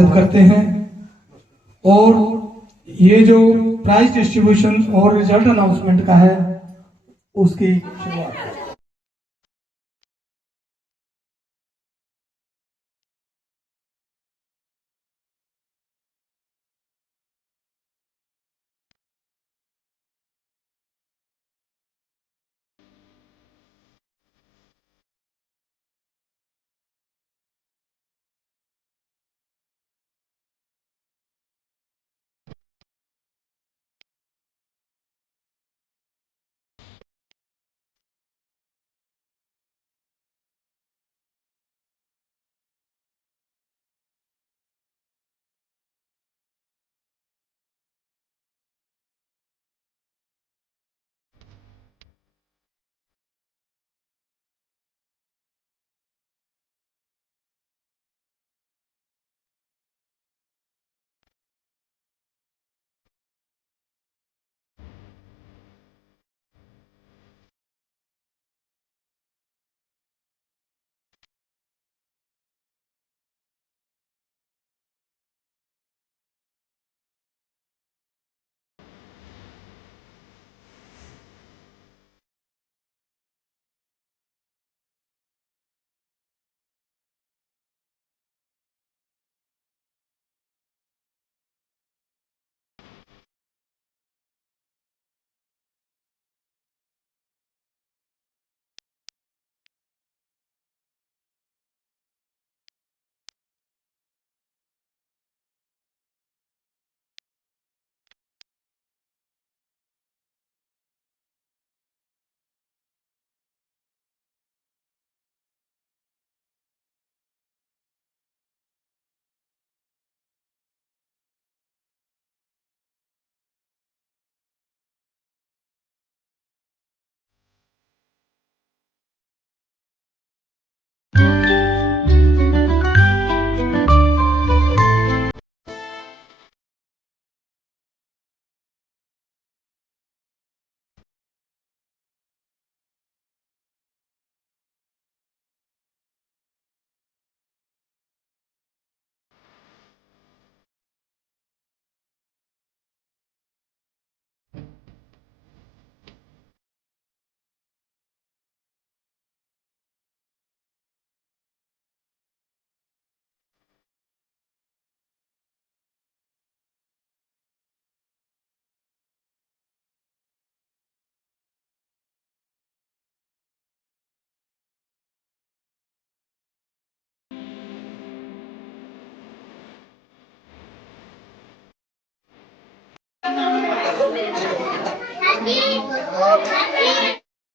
स्वागत करते हैं। और ये जो प्राइज डिस्ट्रीब्यूशन और रिजल्ट अनाउंसमेंट का है उसकी शुरुआत।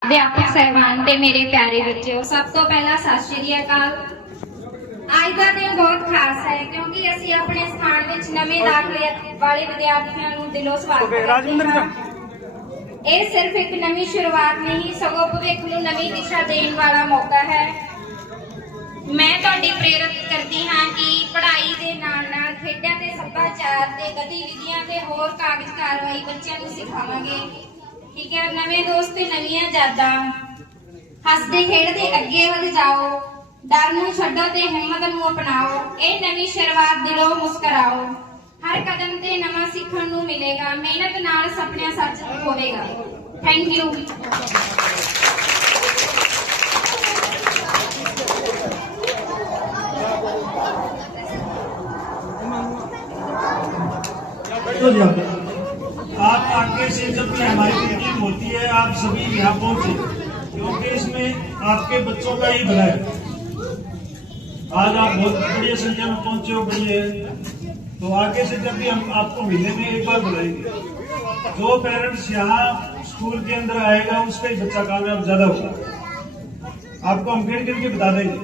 अध्यापक साहबान ते मेरे प्यारे बच्चों, सब तो पहला सत श्री अकाल। आज का दिन बहुत खास है क्योंकि असी अपने स्थान विच नवे दाखले वाले विद्यार्थियों नूं दिलों स्वागत करते हैं। यह सिर्फ एक नवी शुरुआत नहीं सगों भविख नूं नवी दिशा देने वाला मौका है। मैं तुहाडी प्रेरित करती हाँ कि पढ़ाई के नाल-नाल खेडां ते सभाचार ते गतिविधियां ते होर कागज कार्रवाई बच्चों नूं सिखावांगे। ठीक है, नवे दोस्त नवीं यादां, हसदे खेडदे अगे वध जाओ, डर नूं छड्डो ते हिम्मत नूं अपनाओ। ये नवी शुरुआत दिलों मुस्कुराओ। हर कदम ते नवां सीखण नूं मिलेगा, मेहनत नाल सपना सच होवेगा। Thank you. आप आगे से जब भी हमारी मीटिंग होती है आप सभी यहाँ पहुंचे क्योंकि इसमें आपके बच्चों का ही भला है। आज आप बहुत बढ़िया संख्या में पहुंचे हो, बढ़िया है। तो आगे से जब भी हम आपको मिलेंगे एक बार बुलाएंगे। जो पेरेंट्स यहाँ स्कूल के अंदर आएगा उसका ही बच्चा कामयाब ज्यादा होगा। आपको हम गिन गिन के बता देंगे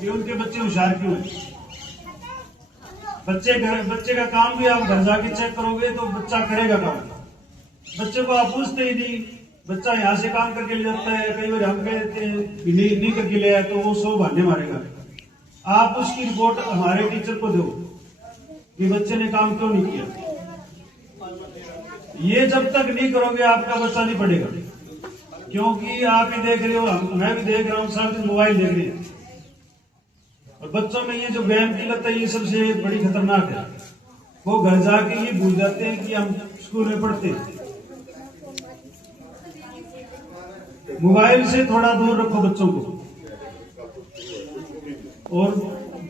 कि उनके बच्चे होशियार क्यों है। बच्चे का काम भी आप घर जाके चेक करोगे तो बच्चा करेगा काम। बच्चे को आप पूछते ही नहीं, बच्चा यहाँ से काम करके ले जाता है। कई बार हम कहते हैं नहीं करके ले आए तो वो 100 बहाने मारेगा। आप उसकी रिपोर्ट हमारे टीचर को दो कि बच्चे ने काम क्यों नहीं किया। ये जब तक नहीं करोगे आपका बच्चा नहीं पढ़ेगा। क्योंकि आप ही देख रहे हो, मैं भी देख रहा हूँ, सब दिन मोबाइल देख रहे हैं और बच्चों में ये जो व्यायाम की लत है ये सबसे बड़ी खतरनाक है। वो घर जाके ये भूल जाते हैं कि हम स्कूल में पढ़ते हैं। मोबाइल से थोड़ा दूर रखो बच्चों को, और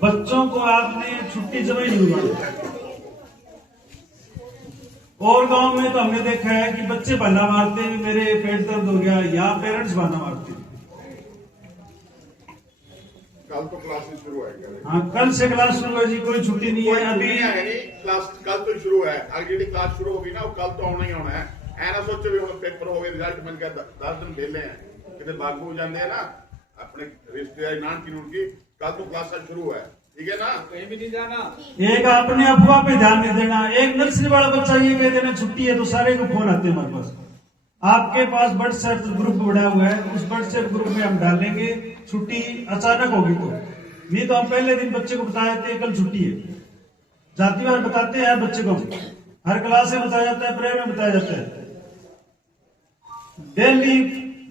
बच्चों को आपने छुट्टी जमा नहीं हुआ। और गांव में तो हमने देखा है कि बच्चे बहाना मारते हैं, मेरे पेट दर्द हो गया, या पेरेंट्स बहाना मारते हैं। कल तो क्लासेस शुरू है। हाँ, कल से क्लास शुरू है जी, कोई छुट्टी नहीं है अभी। क्लास कल तो शुरू है, अगर जी क्लास शुरू होगी ना वो कल तो आना ही होना है। ऐना सोचो भी हम पेपर हो गए, रिजल्ट मिल गया, 10 दिन खेले हैं, कितने बागू जाते हैं ना अपने रिश्तेदार नानकी उनकी, कल तो क्लास शुरू है, ठीक है ना, कहीं भी नहीं जाना। एक अपने अफवाह पे ध्यान नहीं देना। एक नर्सरी वाला बच्चा ये कह देना छुट्टी है तो सारे को फोन आते हैं हमारे पास। आपके पास व्हाट्सएप ग्रुप बना हुआ है, उस व्हाट्सएप ग्रुप में हम डालेंगे छुट्टी अचानक होगी तो। नहीं तो हम पहले दिन बच्चे को बताए थे कल छुट्टी है, जातिवार बताते हैं बच्चे को, हर क्लास में बताया जाता है, प्रेयर में बताया जाता है। डेली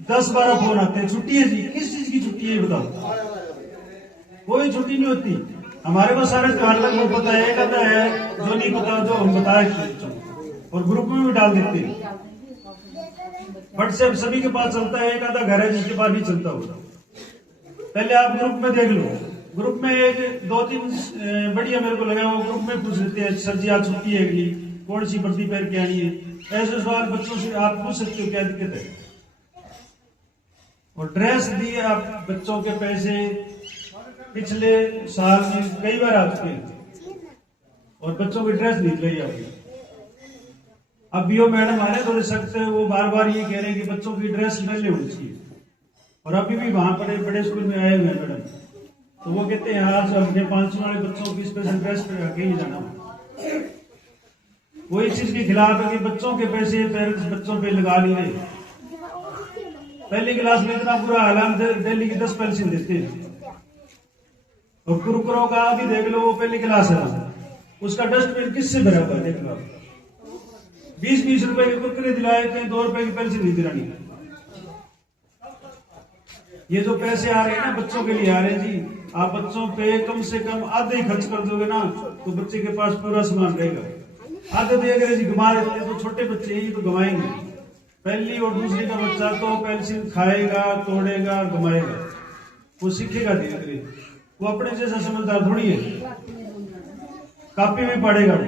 10-12 फोन आते हैं, छुट्टी है जी, किस चीज की छुट्टी है बताओ? कोई छुट्टी नहीं होती। हमारे को सारे कारण को पता है, कहता है जो नहीं पता जो हम बताए, और ग्रुप में भी डाल देते हैं। व्हाट्सएप सभी के पास चलता है, एक आधा घर है जिसके पास नहीं चलता होगा। पहले आप ग्रुप में देख लो, ग्रुप में 1-2-3 बढ़िया मेरे को लगा वो ग्रुप में पूछ लेते हैं, सर जी आज छुट्टी है कि कौन सी वर्दी पहन के आनी है। ऐसे सवाल बच्चों से आप पूछ सकते हो, क्या दिक्कत है। और ड्रेस दिए आप बच्चों के पैसे पिछले साल में कई बार आ चुके हैं, और बच्चों की ड्रेस नहीं रही आपकी। अब बीओ मैडम आने थोड़े सख्त है, वो बार बार ये कह रहे हैं कि बच्चों की ड्रेस पहले होनी चाहिए, और अभी भी वहां पर बड़े स्कूल में आए हुए हैं मैडम, तो वो कहते हैं आज अपने 500 वाले बच्चों की स्पेशल ड्रेस पे आके ही जाना। वो इस चीज के खिलाफ है कि बच्चों के पैसे पेरेंट्स बच्चों पे लगा नहीं रहे। पहली क्लास में इतना बुरा हाल है, दिल्ली की 10 पेंसिल देते हैं, और कुरकुरों का भी देख लो, वो पहली क्लास है, उसका डस्टबिन किससे भरा हुआ है देख लो। 20-20 रुपए के कुरकुरे दिलाए थे, 2 रुपए की पेंसिल नहीं दिलानी। ये जो पैसे आ रहे हैं ना बच्चों के लिए आ रहे हैं जी, आप बच्चों पे कम से कम आधे ही खर्च कर दोगे ना तो बच्चे के पास पूरा सामान रहेगा। आधे तो अगर जी घुमा देते हैं तो छोटे बच्चे ही तो घुमाएंगे। पहली और दूसरी का बच्चा तो पेंसिल खाएगा, तोड़ेगा, घुमाएगा, वो सीखेगा धीरे धीरे, वो अपने जैसा समझदार थोड़ी है, कापी में पढ़ेगा वो।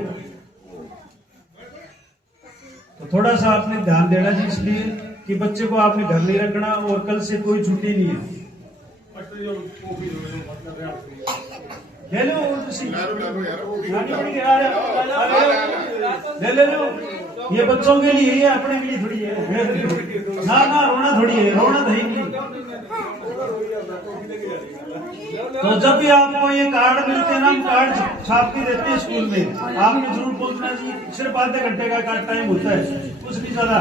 तो थोड़ा सा आपने ध्यान देना जी, इसलिए कि बच्चे को आपने घर नहीं रखना, और कल से कोई छुट्टी नहीं है। ले लो ले लो, ये बच्चों के लिए है, अपने लिए थोड़ी है ना, रोना थोड़ी है, रोना नहीं। तो जब भी आपको ये कार्ड मिलते हैं ना, हम कार्ड छाप के देते हैं स्कूल में, आपने जरूर पहुंचना जी। सिर्फ आधे घंटे का कार्ड टाइम होता है, कुछ नहीं ज्यादा,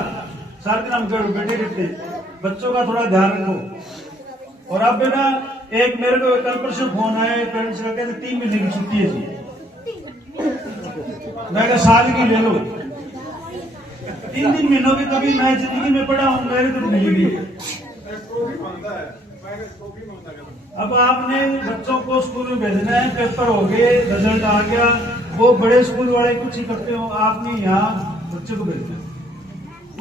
सारे दिन हम बैठे रहते हैं। बच्चों का थोड़ा ध्यान रखो। और अब ना एक मेरे को कल परसों फोन आया पेरेंट्स का, कहते 3 महीने की छुट्टी है जी। मैं कहा साल की ले लो। 3 महीनों की कभी मैं जिंदगी में पढ़ा हूँ, मेरे तो मिली हुई। अब आपने बच्चों को स्कूल में भेजना है, पेपर हो गए, रिजल्ट आ गया, वो बड़े स्कूल वाले कुछ ही करते हो, आपने यहाँ बच्चे को भेजना है।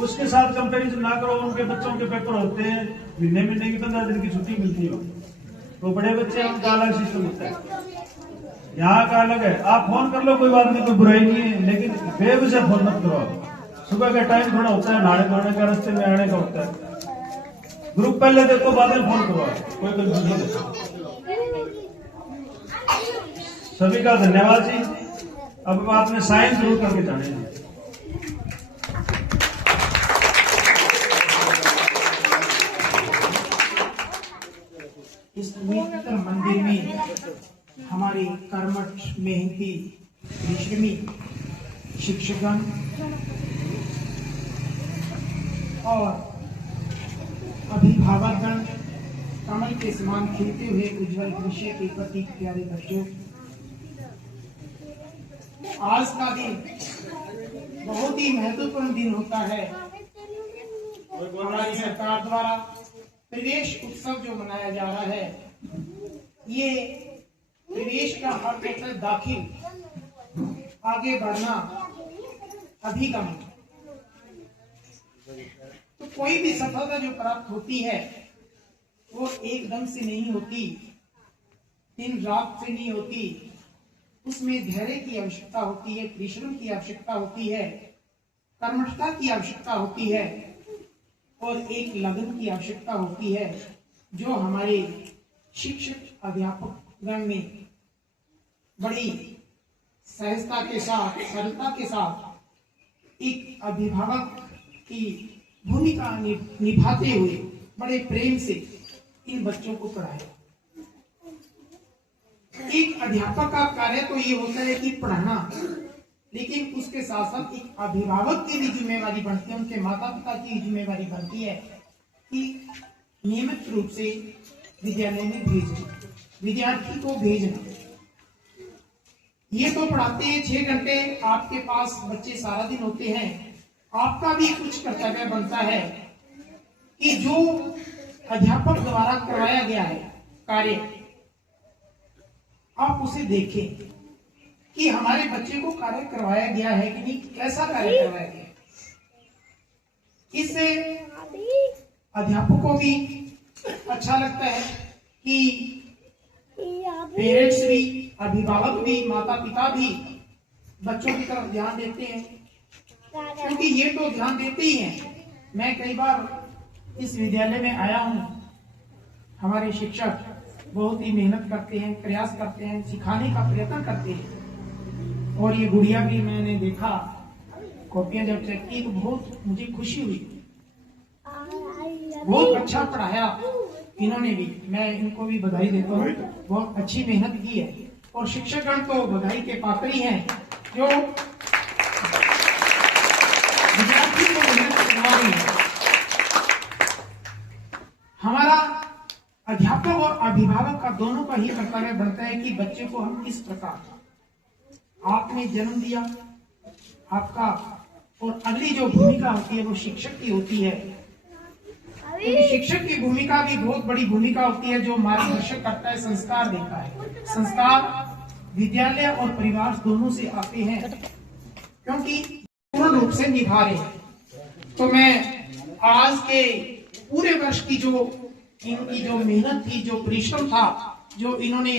उसके साथ कंपैरिजन ना करो, उनके बच्चों के पेपर होते हैं महीने की 15 दिन की छुट्टी मिलती है, तो बड़े बच्चे उनका अलग सिस्टम होता है, यहाँ का अलग है। आप फोन कर लो, कोई बात नहीं, कोई बुराई नहीं है, लेकिन बेवजह फोन मत करो। सुबह का टाइम थोड़ा होता है, नहाने धोने का, रास्ते में आने का होता है। ग्रुप पहले देखो, बाद में फोन करो, कोई कंफ्यूजन नहीं। सभी का धन्यवाद जी। अब आपने साइन जरूर करके जाने हैं। इस पवित्र मंदिर में हमारे कर्मठ मेहनती परिश्रमी शिक्षकगण और अभिभावकगण, कमल के समान खिलते हुए उज्जवल भविष्य के प्रतीक प्यारे बच्चों, आज का दिन बहुत ही महत्वपूर्ण दिन होता है। हमारी सरकार द्वारा प्रवेश उत्सव जो मनाया जा रहा है, ये प्रवेश का अर्थ होता है दाखिल, आगे बढ़ना, अभिगमन। तो कोई भी सफलता जो प्राप्त होती है वो एकदम से नहीं होती, दिन रात से नहीं होती, उसमें धैर्य की आवश्यकता होती है, परिश्रम की आवश्यकता होती है, कर्मठता की आवश्यकता होती है और एक लगन की आवश्यकता होती है, जो हमारे शिक्षक अध्यापक गण में बड़ी सहजता के साथ, सरलता के साथ एक अभिभावक की भूमिका निभाते हुए बड़े प्रेम से इन बच्चों को पढ़ाया। एक अध्यापक का कार्य तो ये होता है कि पढ़ाना, लेकिन उसके साथ साथ एक अभिभावक की भी जिम्मेवारी बनती है, उनके माता पिता की जिम्मेवारी बनती है कि नियमित रूप से विद्यालय में भेजना, विद्यार्थी को भेजना। ये तो पढ़ाते हैं 6 घंटे, आपके पास बच्चे सारा दिन होते हैं, आपका भी कुछ कर्तव्य बनता है कि जो अध्यापक द्वारा करवाया गया है कार्य, आप उसे देखें कि हमारे बच्चे को कार्य करवाया गया है कि नहीं, कैसा कार्य करवाया गया है। इससे अध्यापकों को भी अच्छा लगता है कि पेरेंट्स भी, अभिभावक भी, माता पिता भी बच्चों की तरफ ध्यान देते हैं, क्योंकि ये तो ध्यान देते ही हैं। मैं कई बार इस विद्यालय में आया हूँ, हमारे शिक्षक बहुत ही मेहनत करते हैं, प्रयास करते हैं, सिखाने का प्रयत्न करते हैं। और ये गुड़िया भी मैंने देखा, कॉपियां जब चेक की तो बहुत मुझे खुशी हुई, बहुत अच्छा पढ़ाया इन्होंने भी। मैं इनको भी बधाई देता हूँ, बहुत अच्छी मेहनत की है। और शिक्षकगण तो बधाई के पात्र ही हैं, जो विद्यार्थी को मेहनत करवा रही है। हमारा अध्यापक और अभिभावक का दोनों का ही कर्तव्य बनता है कि बच्चे को हम इस प्रकार, आपने जन्म दिया आपका, और अगली जो भूमिका होती है वो शिक्षक की होती है। क्योंकि शिक्षक की भूमिका भी बहुत बड़ी भूमिका होती है, जो मार्गदर्शन करता है, संस्कार देता है। संस्कार विद्यालय और परिवार दोनों से आते हैं, क्योंकि पूर्ण रूप से निभा रहे हैं। तो मैं आज के पूरे वर्ष की जो इनकी जो मेहनत थी, जो परिश्रम था, जो इन्होंने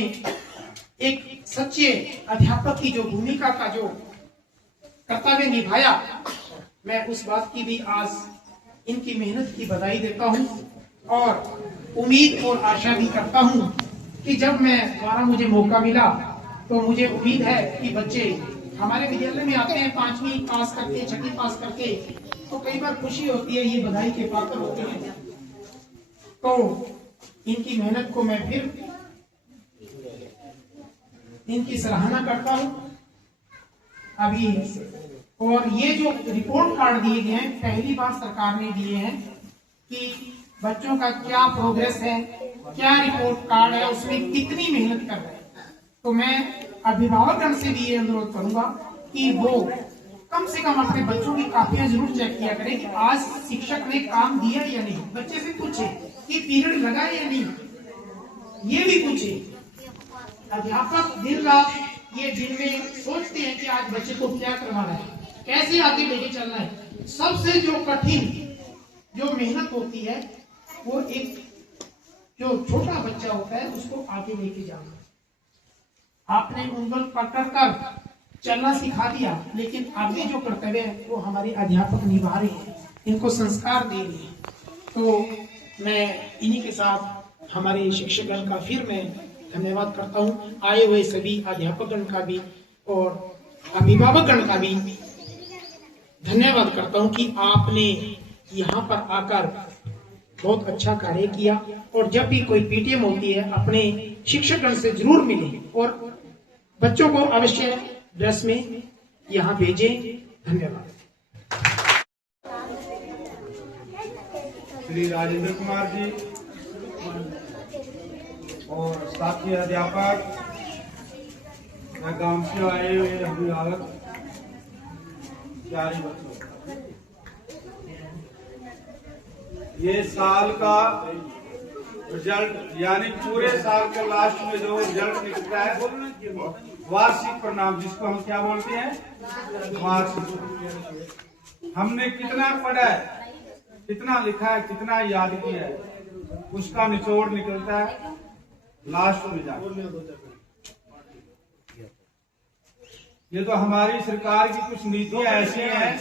एक सच्चे अध्यापक की जो भूमिका का जो कर्तव्य निभाया, मैं उस बात की भी आज इनकी मेहनत की बधाई देता हूं। और उम्मीद और आशा भी करता हूं कि जब मैं दोबारा मुझे मौका मिला तो मुझे उम्मीद है कि बच्चे हमारे विद्यालय में आते हैं 5वीं पास करके, 6वीं पास करके, तो कई बार खुशी होती है, ये बधाई के पात्र होते हैं। तो इनकी मेहनत को मैं फिर इनकी सराहना करता हूं। अभी और ये जो रिपोर्ट कार्ड दिए गए हैं, पहली बार सरकार ने दिए हैं कि बच्चों का क्या प्रोग्रेस है, क्या रिपोर्ट कार्ड है, उसमें कितनी मेहनत कर रहे हैं। तो मैं अभिभावकगण से भी ये अनुरोध करूंगा कि वो कम से कम अपने बच्चों की कापियां जरूर चेक किया करें कि आज शिक्षक ने काम दिया या नहीं। बच्चे से पूछे कि पीरियड लगा या नहीं, ये भी पूछे। अध्यापक दिन रात ये दिन में सोचते हैं कि आज बच्चे को क्या करवाना है, कैसे आगे लेके चलना है। सबसे जो कठिन जो मेहनत होती है वो एक जो छोटा बच्चा होता है उसको आगे लेके जाना। आपने उंगल पकड़ कर चलना सिखा दिया, लेकिन आगे जो कर्तव्य है वो हमारे अध्यापक निभा रहे हैं, इनको संस्कार दे रहे हैं। तो मैं इन्हीं के साथ हमारे शिक्षकगण का फिर मैं धन्यवाद करता हूँ, आए हुए सभी अध्यापकगण का भी और अभिभावकगण का भी धन्यवाद करता हूँ कि आपने यहाँ पर आकर बहुत अच्छा कार्य किया। और जब भी कोई पीटीएम होती है अपने शिक्षकगण से जरूर मिले और बच्चों को अवश्य ड्रेस में यहाँ भेजें। धन्यवाद। श्री राजेंद्र कुमार जी और साथी अध्यापक, गांव से आए हुए अभिभावक, प्यारे बच्चों, ये साल का रिजल्ट यानी पूरे साल के लास्ट में जो रिजल्ट निकलता है, वार्षिक परिणाम, जिसको हम क्या बोलते हैं, वार्षिक। हमने कितना पढ़ा है, कितना लिखा है, कितना याद किया है, उसका निचोड़ निकलता है लास्ट में जाकर। ये तो हमारी सरकार की कुछ नीतियां ऐसी हैं।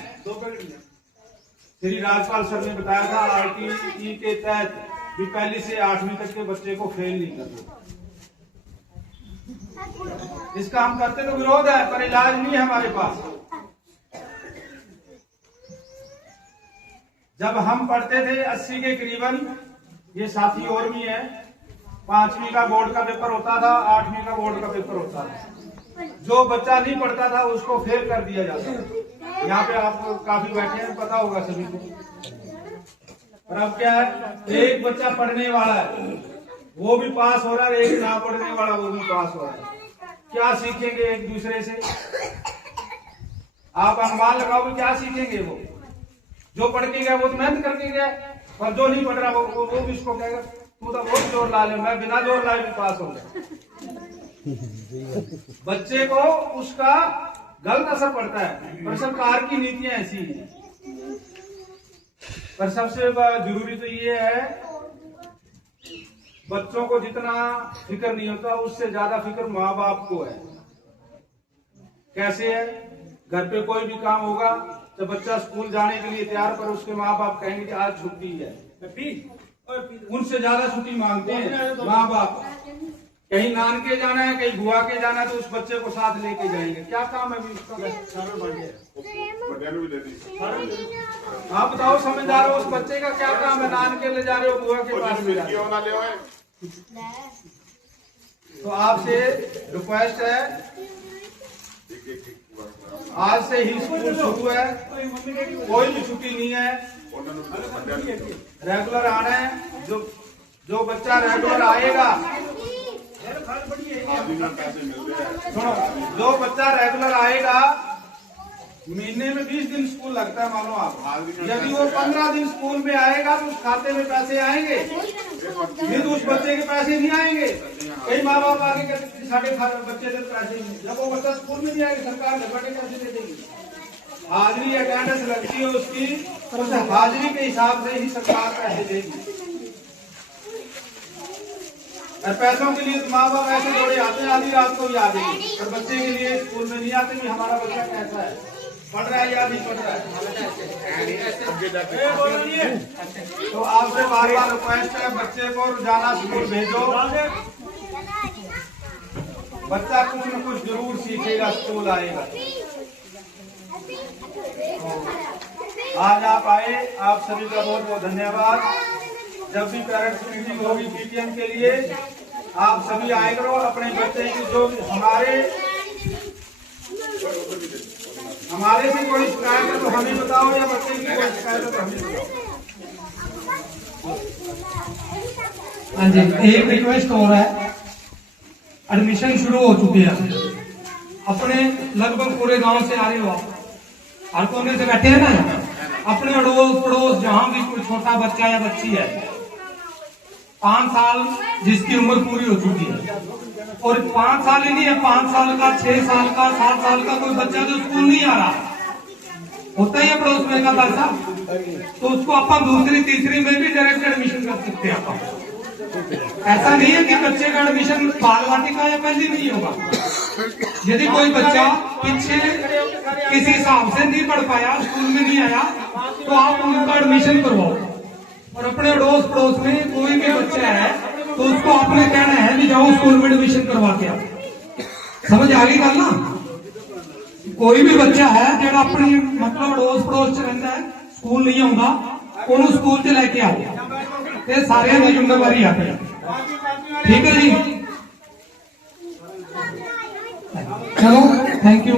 श्री राज्यपाल सर ने बताया था RTE के तहत भी पहली से 8वीं तक के बच्चे को फेल नहीं करते। इसका हम करते तो विरोध है, पर इलाज नहीं है हमारे पास। जब हम पढ़ते थे 80 के करीबन, ये साथी और भी है, 5वीं का बोर्ड का पेपर होता था, 8वीं का बोर्ड का पेपर होता था। जो बच्चा नहीं पढ़ता था उसको फेल कर दिया जाता था। यहाँ पे आपको काफी बैठे हैं, पता होगा सभी को। पर अब क्या है, एक बच्चा पढ़ने वाला है वो भी पास हो रहा है, एक ना पढ़ने वाला वो भी पास हो रहा है। क्या सीखेंगे एक दूसरे से? आप अनुमान लगाओ कि क्या सीखेंगे वो? जो पढ़ के गया वो तो मेहनत करके गया, पर जो नहीं पढ़ रहा वो भी इसको कहेगा तू तो बहुत जोर ला ले, मैं बिना जोर लाए भी पास हो गया। बच्चे को उसका गलत असर पड़ता है, पर सरकार की नीतियां ऐसी हैं। पर सबसे जरूरी तो ये है, बच्चों को जितना फिक्र नहीं होता उससे ज्यादा फिक्र माँ बाप को है। कैसे है? घर पे कोई भी काम होगा तो बच्चा स्कूल जाने के लिए तैयार, पर उसके माँ बाप कहेंगे कि आज छुट्टी है, उनसे ज्यादा छुट्टी मांगते हैं माँ बाप। कहीं नानके जाना है, कहीं बुआ के जाना है, तो उस बच्चे को साथ लेके जाएंगे। क्या काम है आप बताओ, समझदार हो, उस बच्चे का क्या काम है? नानके ले जा रहे हो, बुआ के पास ले जा रहे हो। तो आपसे रिक्वेस्ट है, आज से ही स्कूल शुरू है, कोई भी छुट्टी नहीं है, रेगुलर आना है। जो बच्चा रेगुलर आएगा, सुनो, जो बच्चा रेगुलर आएगा, महीने में 20 दिन स्कूल लगता है, मानो आप। यदि वो 15 दिन स्कूल में आएगा तो उस खाते में पैसे आएंगे, नहीं तो उस बच्चे के पैसे नहीं आएंगे। कई माँ बाप आगे कहते साढ़े बच्चे से पैसे नहीं, जब वो बच्चा स्कूल में नहीं आएगा सरकार घर बैठे पैसे दे देगी। हाजिरी अटेंडेंस लगती है उसकी, तो उस हाजिरी के हिसाब से ही सरकार पैसे देगी। और पैसों के लिए माँ बाप ऐसे जोड़े आते हैं, आधी रात को ही आ जाएंगे, और बच्चे के लिए स्कूल में नहीं आते कि हमारा बच्चा कैसा है, पढ़ रहा है या नहीं पढ़ रहा है। तो आपसे बार बार रिक्वेस्ट है, बच्चे को रोजाना स्कूल भेजो। बच्चा कुछ न कुछ जरूर सीखेगा, स्कूल आएगा। आज आप आए, आप सभी का बहुत बहुत धन्यवाद। जब भी पेरेंट्स मीटिंग होगी PTM के लिए, आप सभी आए करो। अपने बच्चे की जो हमारे से कोई शिकायत है तो हमें बताओ, या बच्चे की कोई शिकायत है तो हमें बताओ। हाँ जी, एक रिक्वेस्ट हो रहा है, एडमिशन शुरू हो चुके हैं, अपने लगभग पूरे गांव से आ रहे हो आप, हर कोने से बैठे हैं ना, अपने अड़ोस पड़ोस जहां भी कोई छोटा बच्चा या बच्ची है, 5 साल जिसकी उम्र पूरी हो चुकी है, और 5 साल ही नहीं है, 5 साल का, 6 साल का, 7 साल का कोई बच्चा जो स्कूल नहीं आ रहा, होता ही है पड़ोस में का पैसा, तो उसको अपन दूसरी तीसरी में भी डायरेक्ट एडमिशन कर सकते हैं अपन। ऐसा नहीं है कि बच्चे का एडमिशन बाल वाटिका या पहली नहीं होगा। यदि कोई बच्चा पीछे किसी हिसाब से नहीं पढ़ पाया, स्कूल में नहीं आया, तो आप उनका एडमिशन करवाओ। और अपने अड़ोस पड़ोस में कोई भी बच्चा है तो उसको आपने कहना है कि जाओ स्कूल में एडमिशन करवा के आओ। समझ आ गई गल ना? कोई भी बच्चा है जो अपनी मतलब अड़ोस पड़ोस च रहिंदा है, स्कूल नहीं आउंदा, उन्होंने स्कूल च लैके आओ, ये सारियां दी जिम्मेवारी आपकी। ठीक है जी, चलो, थैंक यू।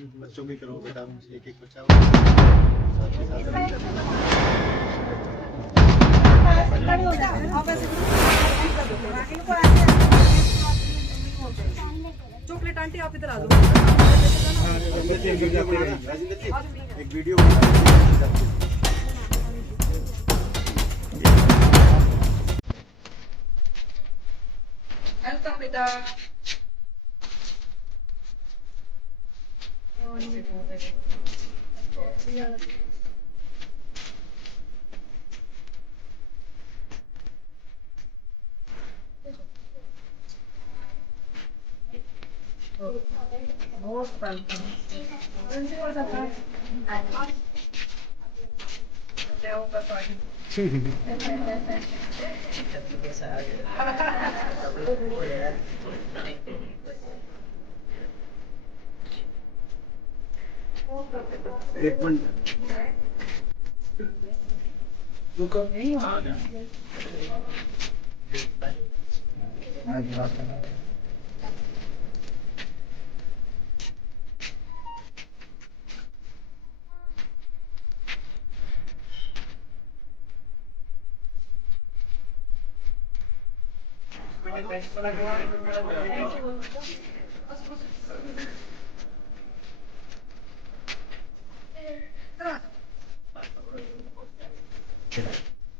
बच्चों की करो बेटा, एक एक बच्चा साथ ही साथ चॉकलेट आंटी आप इधर आ जाओ। एक वीडियो बना वेलकम बेटा। Most welcome. जाओ बताइए। एक मिनट रुको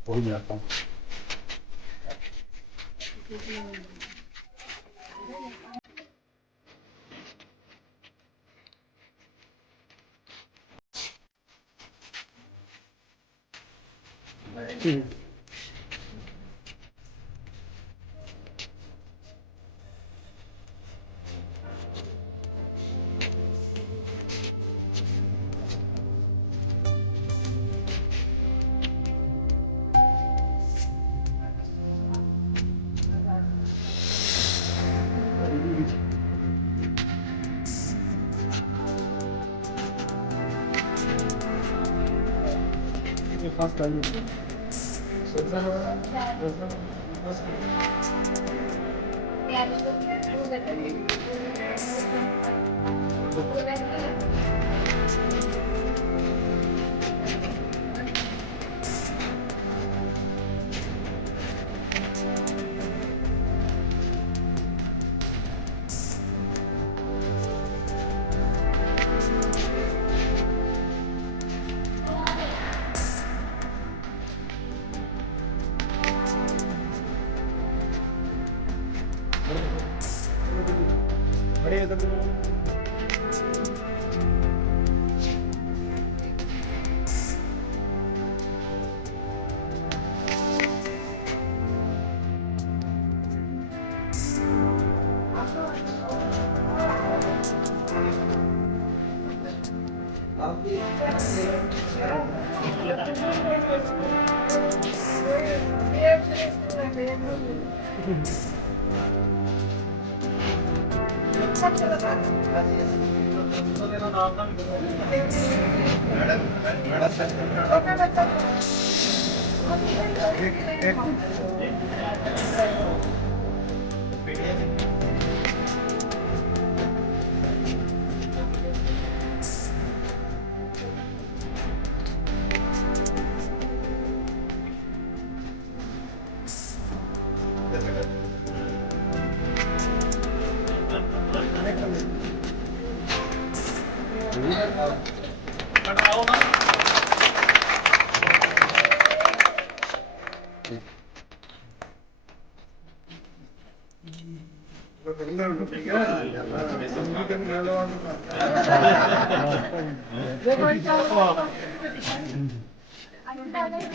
वही जाता हूँ।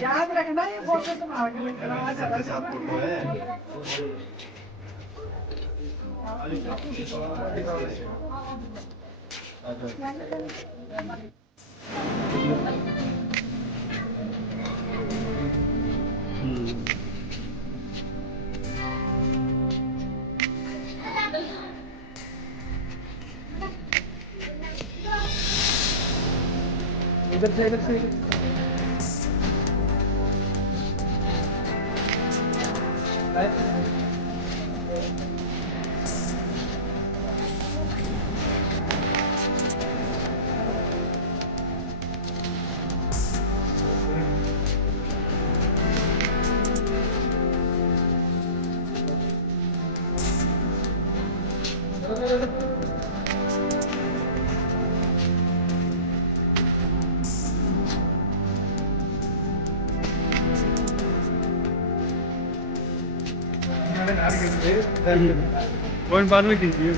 याद रखना ये फोटो तुम्हारा करवा इधर से कौन बाद में कीजिए